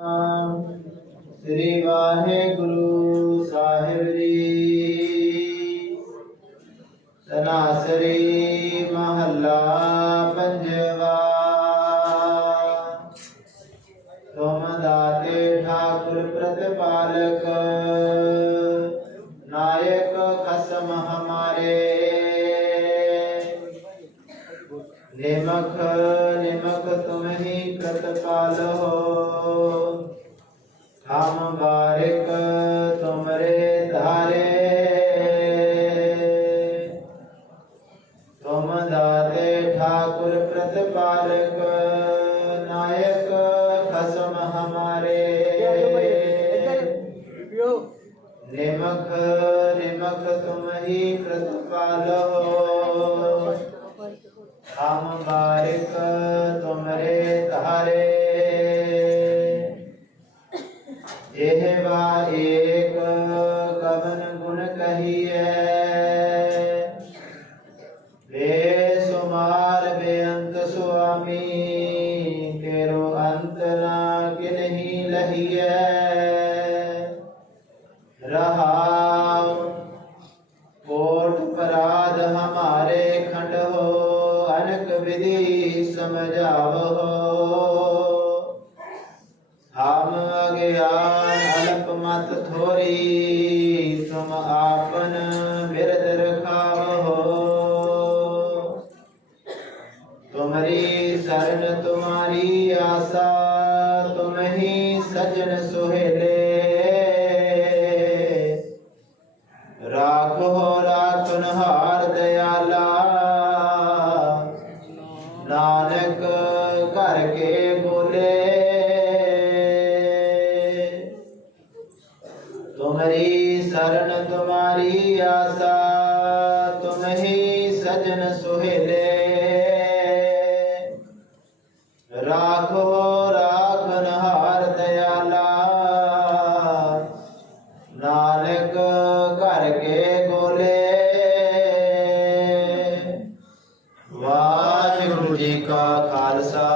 ਸ੍ਰੀ ਵਾਹਿਗੁਰੂ ਸਾਹਿਬ ਜੀ। ਤਨਾਸਰੀ ਮਹੱਲਾ ਪੰਜਵਾ। ਤੁਮ ਦਾਤੇ ਠਾਕੁਰ ਪ੍ਰਤਪਾਲਕ, ਨਾਇਕ ਖਸਮ ਹਮਾਰੇ। ਨਿਮਖ ਨਿਮਖ ਤੁਮ ਹੀ ਪ੍ਰਤਪਾਲ ਹੋ। ਹਮ ਬਾਰਿਕ ਤੁਮਰੇ ਧਾਰੇ। ਤੁਮ ਦਾਤੇ ਠਾਕੁਰ ਪ੍ਰਤਪਾਲਕ, ਨਾਇਕ ਖਸਮ ਹਮਾਰੇ। ਨਿਮਖ ਨਿਮਖ ਤੁਮ ਹੀ ਪ੍ਰਤਪਾਲੋ। ਹਮ ਬਾਰਿਕ ਤੁਮਰੇ ਇਹ ਵਾ ਏਕ ਕਵਨ ਗੁਣ ਕਹੀਐ। ਬੇਸੁਮਾਰ ਬੇਅੰਤ ਸੁਆਮੀ, ਤੇਰੋ ਅੰਤ ਨਾ ਕਿਨਹੀ ਲਹੀਐ। ਰਹਾਉ ਕੋਟ ਪਰਾਧ ਹਮਾਰੇ ਖੰਡ ਹੋ, ਅਨਕ ਵਿਧੀ ਸਮਝਾਵੋ ਅਲਪ ਮਤ ਥੋਰੀ ਤੁਮ ਆਪਨ ਬਿਰਦ ਰਖਾਵੋ ਤੁਮਰੀ ਸਰਨ ਤੁਮਾਰੀ ਆਸਾ ਤੁਮ ਹੀ ਸਜਣ ਸੁਹੇਲੇ ਰਾਖੋ ਰਾਖਨ ਹਾਰ ਦਇਆਲਾ ਤੁਮਰੀ ਸਰਨ ਤੁਮਾਰੀ ਆਸਾ ਤੁਮ ਹੀ ਸਜਣ ਸੁਹੇਲੇ ਰਾਖੋ ਰਾਖਨ ਹਾਰ ਦਇਆਲਾ ਨਾਨਕ ਘਰ ਕੇ ਗੋਲੇ ਵਾਹਿਗੁਰੂ ਜੀ ਕਾ ਖਾਲਸਾ